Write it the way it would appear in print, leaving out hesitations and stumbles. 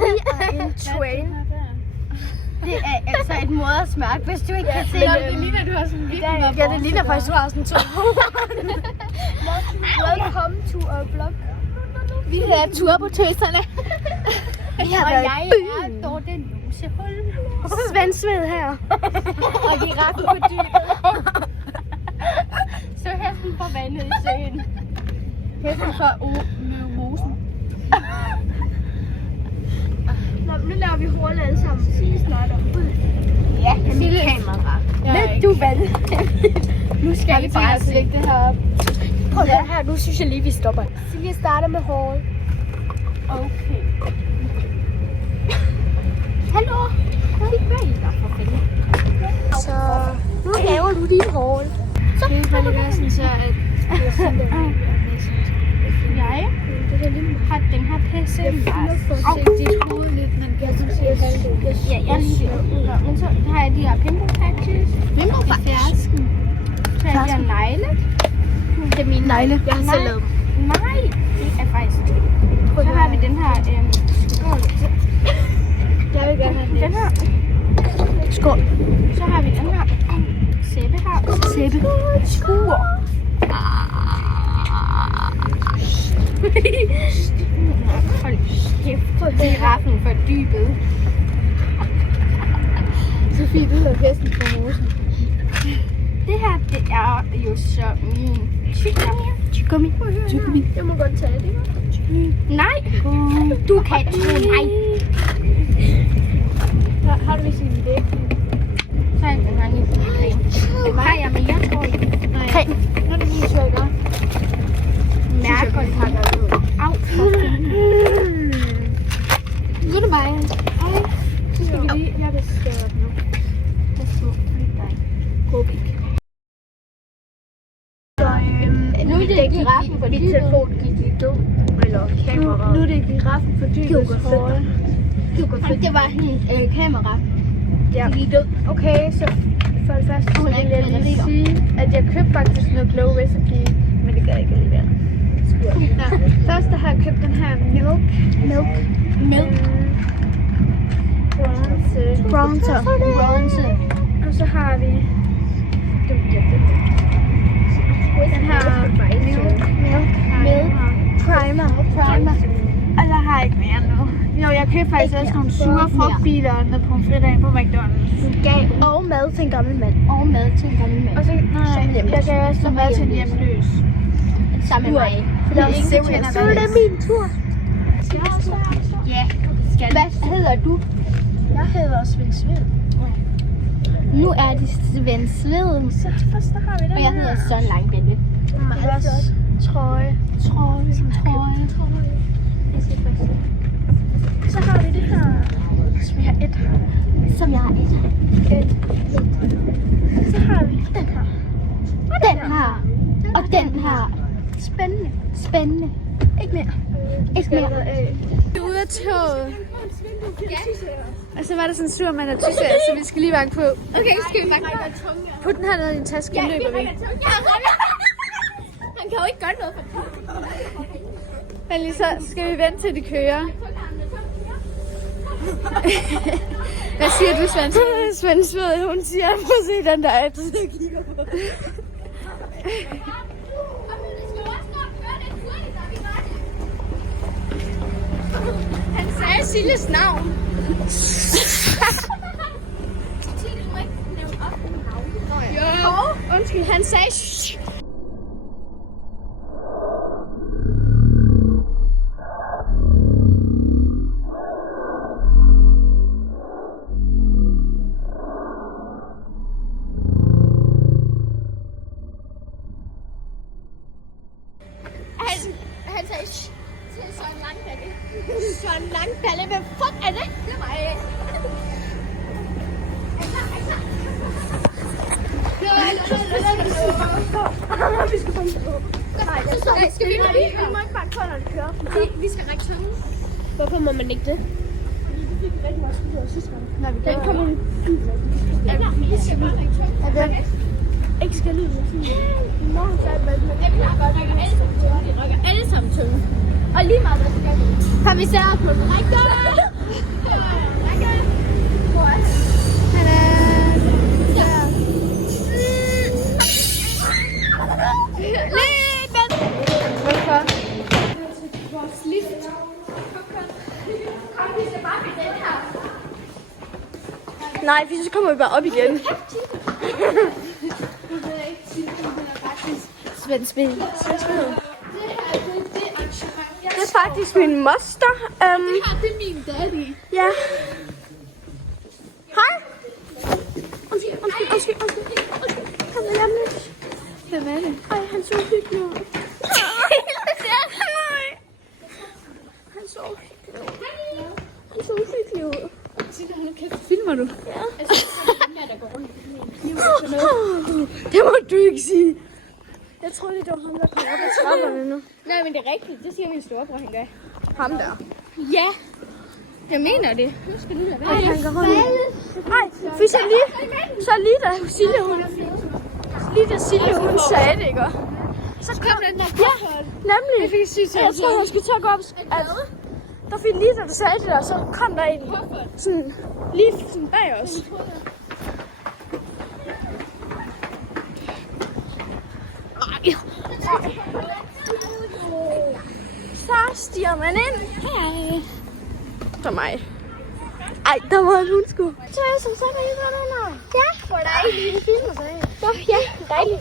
We are in train. Det er altså et modersmærke, hvis du ikke kan se det. Det ligner, du har sådan en Ja, det ligner faktisk, du har sådan to. Welcome to our blog. Vi hedder Turbotøserne. Og jeg er Dorte Lusehul. Svensved her. Og giraffen på dybet. Så hesten fra vandet i søen. Hesten fra mosen. Nu laver vi hurtigt alle sammen. Sige snart om ud. Ja, mit kamera. Ved du hvad? Nu skal vi bare se. lægge det her op. Prøv det her. Nu synes jeg lige, vi stopper. Silje starter med haul. Okay. Hallo. Kig bag dig for fanden. Så nu laver du din haul. Så Det er lige sådan så, at det er sådan, jeg har den her PC. Se dit hoved lidt, men jeg kan se halvdelen. Ja, jeg er lige ved. Men så har jeg de her pimple patches. Pimple patches? Så har jeg de her negle. Det er mine negle. Jeg har selv lavet dem. Nej, det er faktisk. Så har vi den her. Jeg vil gerne have den her. Skål. Så har vi den her. Sæbe her. Sæbe. Skruer. Hold kæft. Giraffen for dybet. Sofie, du hedder hesten fra mosen. Det her, det er jo så min tyggegummi. Tyggegummi. Tyggegummi. Jeg må godt tage det. Nej. Du kan ikke. Nej. Har du vist en idé? Så er den her creme. Har jeg mere, tror jeg? Creme. Nu er det lige så godt. Mærk og pakker ud. Au. Nu er det mig. Ej. Så skal vi lige. Jeg vil skære op nu. Det er små. God big. Nu er det giraffen for dit telefon gik i død. Eller kamera. Nu er det giraffen for dybets hårde. Det var hendes kamera. Ja. Det gik død. Okay, så for det første så Hun er vil jeg ikke lige sige, at jeg købte faktisk noget Glow Recipe, men det gør jeg ikke alligevel. Først har jeg købt den her Milk Bronze. og så har vi den her Milk Primer. og så har jeg ikke mere nu. Jo, jeg købte faktisk også nogle sure frugtbiler og noget pomfritdagen på McDonald's. Og mad til en gammel mand. Og mad til en gammel mand. Og så, jeg gav også noget mad til en hjemløs. Sammen med mig. Det er ingen Så er det min tur. Ja, Hvad hedder du? jeg hedder Svend Sved. Nu er det Svend Sveden. Så først der har vi den Og jeg hedder Søren Langbælle. Det er også trøje. Så har vi det her, som jeg har et. Som jeg har et. Så har vi den her. Den her. Og den her. Spændende. Ikke mere. Ikke mere. Vi er ude af toget. Og så var der sådan en sur mand, der tisse, så vi skal lige banke på. Okay, skal vi bare Put den her ned i din taske, så løber vi. Han kan jo ikke gøre noget for det. Men lige så skal vi vente til de kører. Hvad siger du, Svend? Svend Sved, hun siger, at få se den der app, så jeg kigger på. Han sagde Siljes navn. Jo, undskyld, han sagde Han sagde til Søren Langballe. Søren Langballe, hvem fuck er det? Det var jeg. Vi skal banke på. Nej, skal vi ikke? Vi må ikke banke på, når det kører. Vi skal række tungen. Hvorfor må man ikke det? Fordi vi fik rigtig meget skud over sidste gang. Nej, vi kan ikke komme ind. Er det ikke skal lyde? I morgen så er det, at vi rykker alle sammen tungen. Og lige meget, hvad skal vi? Har vi sat på den rigtig? Hvor er han? Han er... Hvorfor? Vores lift. Kom, vi skal bare blive den her. Nej, for så kommer vi bare op igen. Svends bil. Det er faktisk min moster. Det her, det er min daddy. Ja. Hej. Undskyld. Kom med hjemme. Hvem er det? Ej, han så hyggelig ud. Han så hyggelig ud. Filmer du? Ja. Det må du ikke sige. Jeg troede, det var ham, der kom op ad trapperne nu. Nej, men det er rigtigt. Det siger min storebror, han gør. Ham der. Ja. Jeg mener det. Nu skal du lade være. Ej, han går rundt. Ej, for så lige da Silje, hun sagde det, ikke? Så kom den der Ja, nemlig. Jeg fik sygt Jeg tror, han skulle til at gå op. Der fik lige da du sagde det der, så kom der en sådan lige sådan bag os. Så stiger man ind. Hej. For mig. Ej, der var en hundskud. Så er jeg som sagt, at I var der. Ja, hvor dejligt. Det filmer sig. Ja, dejligt.